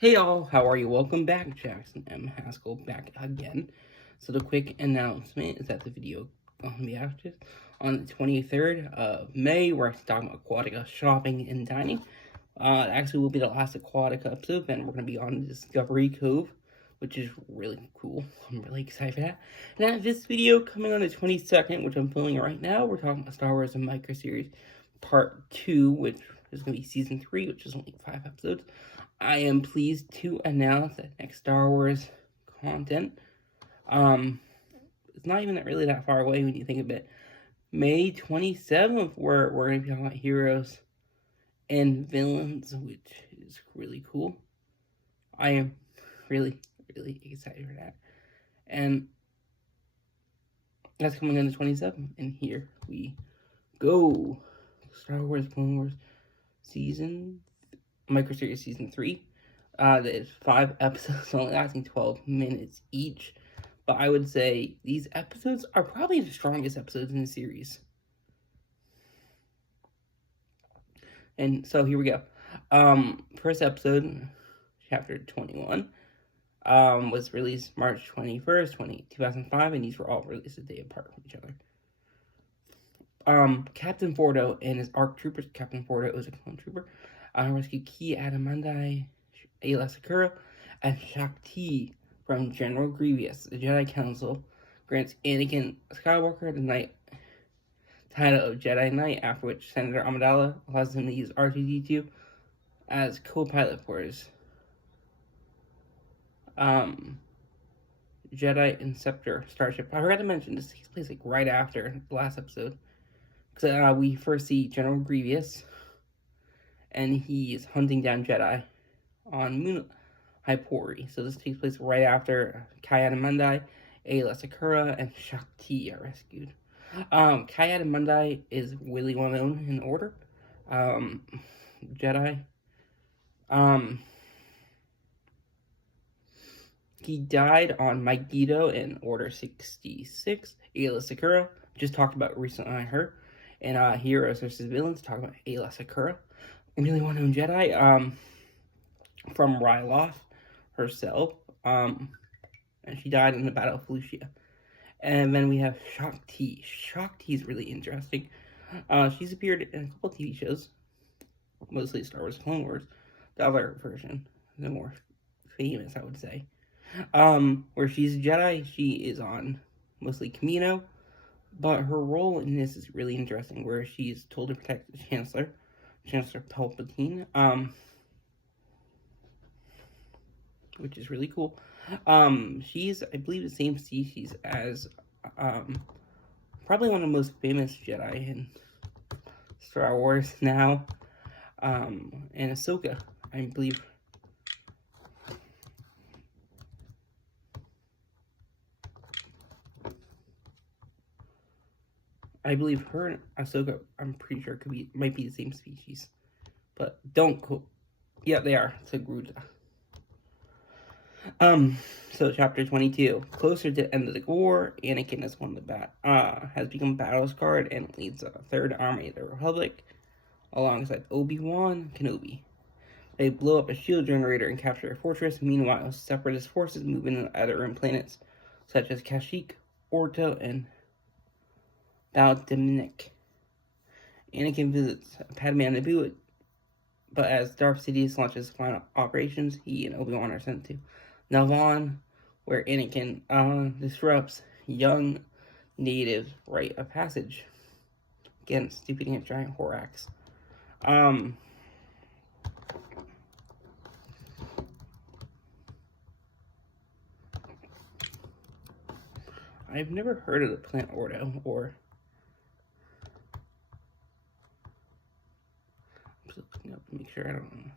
Hey y'all, how are you? Welcome back. Jackson M. Haskell back again. So the quick announcement is that the video will be active on the 23rd of May. We're actually talking about Aquatica shopping and dining. Actually will be the last Aquatica episode, and we're going to be on Discovery Cove, which is really cool. I'm really excited for that. And this video coming on the 22nd, which I'm filming right now, we're talking about Star Wars: The Micro Series Part 2, which is going to be Season 3, which is only 5 episodes. I am pleased to announce that next Star Wars content, it's not even really that far away when you think of it. May 27th, we're going to be talking about heroes and villains, which is really cool. I am really, really excited for that. And that's coming on the 27th, and here we go. Star Wars Clone Wars Micro Series Season 3. There's 5 episodes, only lasting 12 minutes each. But I would say these episodes are probably the strongest episodes in the series. And so here we go. First episode, chapter 21, was released March 21st, 2005, and these were all released a day apart from each other. Captain Fordo and his ARC troopers. Captain Fordo is a clone trooper. Rescue Ki-Adi-Mundi, Aayla Secura, and Shaak Ti from General Grievous. The Jedi Council grants Anakin Skywalker the title of Jedi Knight, after which Senator Amidala allows him to use R2-D2 as co-pilot for his Jedi Inceptor starship. I forgot to mention this takes place like right after the last episode, because we first see General Grievous, and he's hunting down Jedi on Moon Hypori. So this takes place right after Ki-Adi-Mundi, Aayla Secura, and Shaak Ti are rescued. Ki-Adi-Mundi is really well known in Order. Jedi. He died on Mygeeto in Order 66. Aayla Secura, just talked about recently on her. And Heroes vs. Villains, talk about Aayla Secura. Really well known Jedi. From Ryloth herself, and she died in the Battle of Felucia. And then we have Shaak Ti. Shaak Ti is really interesting. She's appeared in a couple TV shows, mostly Star Wars Clone Wars. The other version, the more famous, I would say. Where she's a Jedi, she is on mostly Kamino, but her role in this is really interesting, where she's told to protect the Chancellor Palpatine, which is really cool. She's, I believe, the same species as probably one of the most famous Jedi in Star Wars now, and Ahsoka, I believe. I believe her and Ahsoka, I'm pretty sure, might be the same species, but don't quote. Yeah, they are. It's a Gruta. So chapter 22. Closer to the end of the war, Anakin has become battle scarred and leads the Third Army of the Republic alongside Obi-Wan Kenobi. They blow up a shield generator and capture a fortress. Meanwhile, separatist forces move into other rim planets such as Kashyyyk, Orto, and Bal-Dominic. Anakin visits Padme on Naboo, but as Darth Sidious launches final operations, he and Obi-Wan are sent to Navon, where Anakin disrupts young natives' rite of passage against defeating a giant Horax. I've never heard of the plant Ordo, or I'm just looking up to make sure I don't know.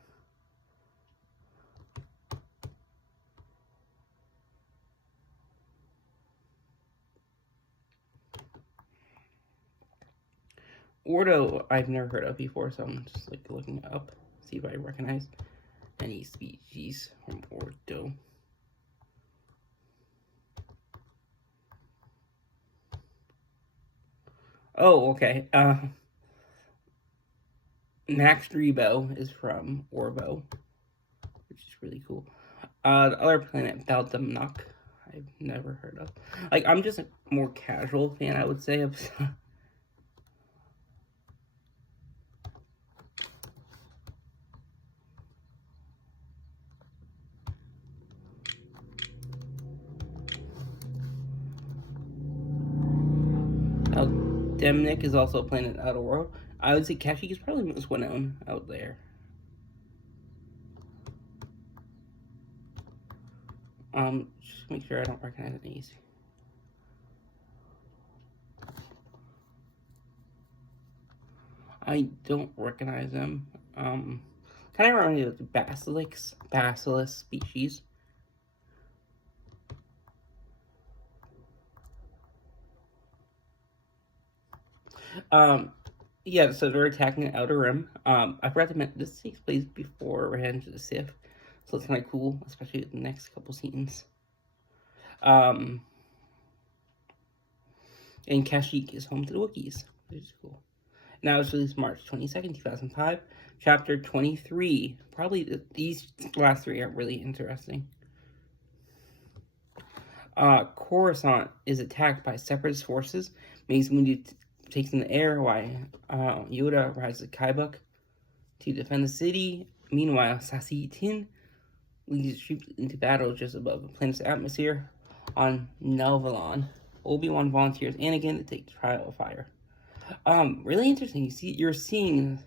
Ordo, I've never heard of before, so I'm just like looking up, see if I recognize any species from Ordo. Oh, okay. Max Rebo is from Orbo, which is really cool. The other planet, Baldamnok, I've never heard of. Like, I'm just a more casual fan, I would say, of Demnik is also a planet out of world. I would say Kashyyyk is probably the most well known out there. Just make sure I don't recognize these. I don't recognize them. Kind of remind me of the basilisk species. Yeah, so they're attacking the Outer Rim. I forgot to mention this takes place before Revenge of the Sith, so it's kind of cool, especially the next couple scenes. And Kashyyyk is home to the Wookiees, which is cool. Now it's released March 22nd, 2005. Chapter 23. Probably these last three are really interesting. Coruscant is attacked by Separatist forces. Mace Windu takes in the air while Yoda rides the Kybuk to defend the city. Meanwhile, Saesee Tiin leads troops into battle just above the planet's atmosphere on Nelvalon. Obi-Wan volunteers Anakin to take the trial of fire. Really interesting. You're seeing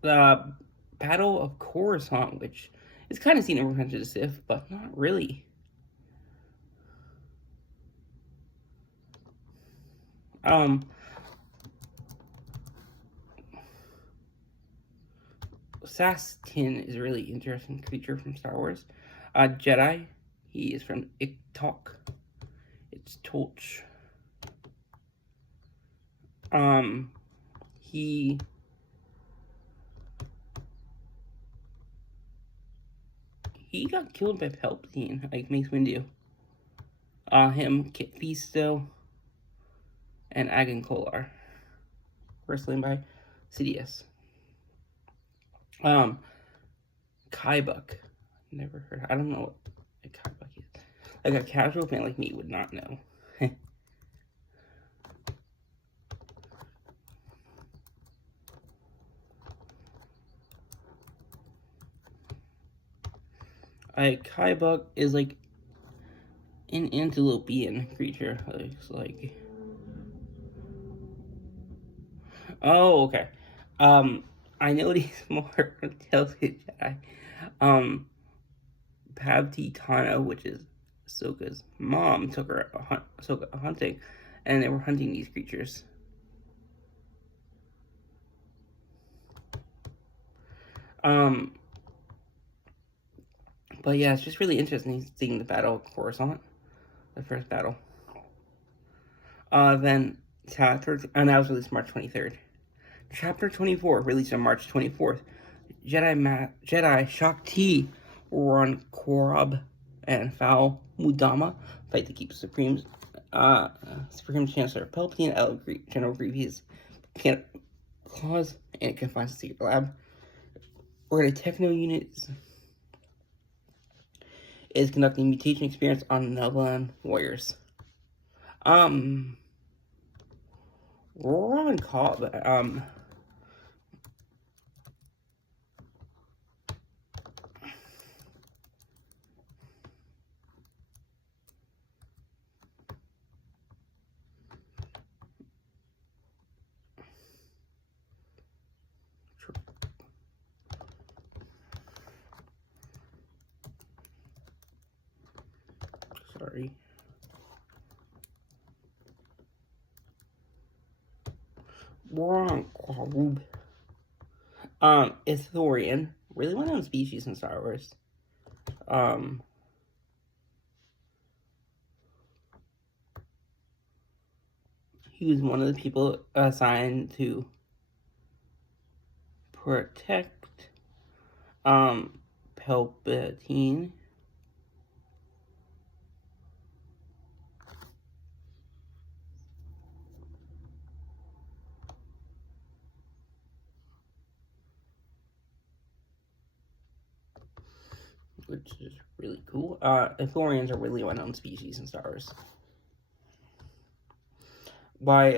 the Battle of Coruscant, which is kind of seen in Revenge of the Sith, but not really. Saesee Tiin is a really interesting creature from Star Wars. Jedi. He is from Iktok. It's Tolch. He got killed by Palpatine, like Mace Windu. Him, Kit Fisto, and Agan Kolar. Wrestling by Sidious. Kybuk. Never heard. I don't know what a Kybuk is. Like a casual fan like me would not know. A Kybuk is like an antilopian creature. It's like, oh, okay. I know these more from Tales of the Jedi. Pavti Tano, which is Ahsoka's mom, took her Ahsoka hunting, and they were hunting these creatures. But yeah, it's just really interesting seeing the Battle of Coruscant, the first battle. Then chapter, and that was released March 23rd. Chapter 24, released on March 24th. Jedi Shaak Ti run Korob and Foul Mudama fight to keep Supreme Chancellor Palpatine, General Grievous claws, and it confines the secret lab. Where the Techno unit is conducting mutation experiments on Nelvalon warriors. We're on Cobb. Sorry. We're on Quarub. Ithorian, really well-known species in Star Wars. He was one of the people assigned to protect Palpatine. which is really cool. Ithorians are really well-known species in Star Wars. By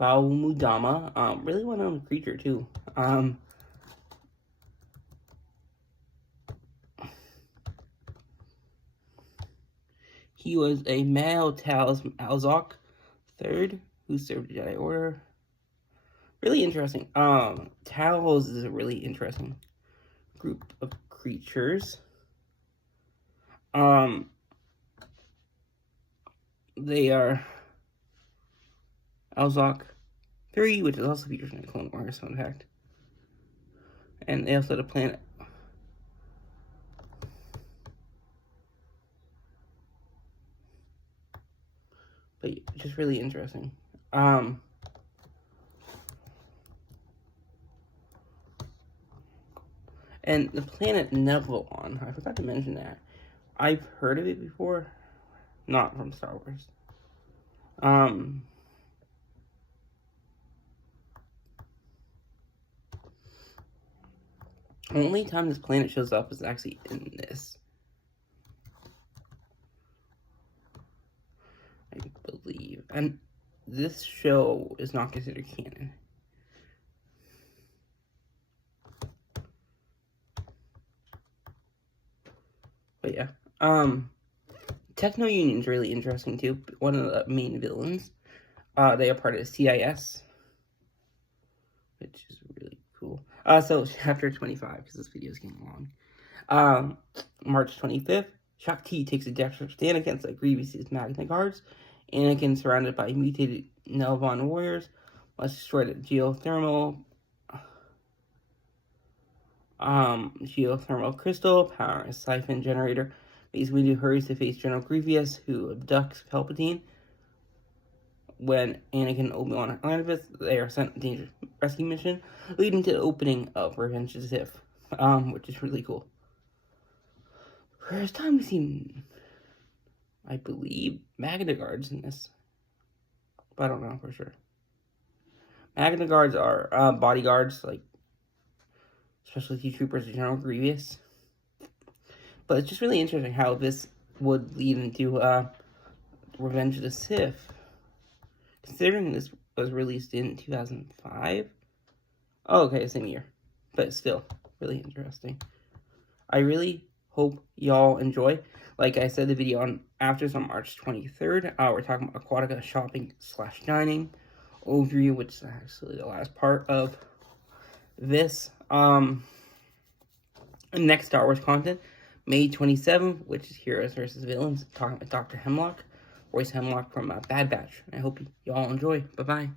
Faumudama, really well-known creature too. He was a male Talz Alzok III who served the Jedi Order. Really interesting. Talz is a really interesting group of creatures. They are Alzok III, which is also featured in the Clone Wars, fun fact. And they also had a planet. But just really interesting. And the planet Nebulon, I forgot to mention that. I've heard of it before, not from Star Wars. Only time this planet shows up is actually in this. I believe. And this show is not considered canon. But yeah. Techno Union's really interesting too. One of the main villains. They are part of the CIS. Which is really cool. So chapter 25, because this video is getting long. March 25th, Shaak Ti takes a desperate stand against the Grievous' Magna Guards. Anakin, surrounded by mutated Nelvaan warriors, must destroy the geothermal crystal, power a siphon generator. Mace Windu hurries to face General Grievous, who abducts Palpatine. When Anakin and Obi-Wan are Anavis, they are sent on a dangerous rescue mission, leading to the opening of Revenge of the Sith, which is really cool. First time we've seen, I believe, Magna Guards in this, but I don't know for sure. Magna Guards are bodyguards, like specialty troopers of General Grievous. But it's just really interesting how this would lead into Revenge of the Sith. Considering this was released in 2005. Oh, okay, same year. But still, really interesting. I really hope y'all enjoy. Like I said, the video on Afters on March 23rd. We're talking about Aquatica shopping / dining overview, which is actually the last part of this. Next Star Wars content, May 27th, which is Heroes vs. Villains, talking about Dr. Hemlock. Royce Hemlock from Bad Batch. I hope y'all enjoy. Bye-bye.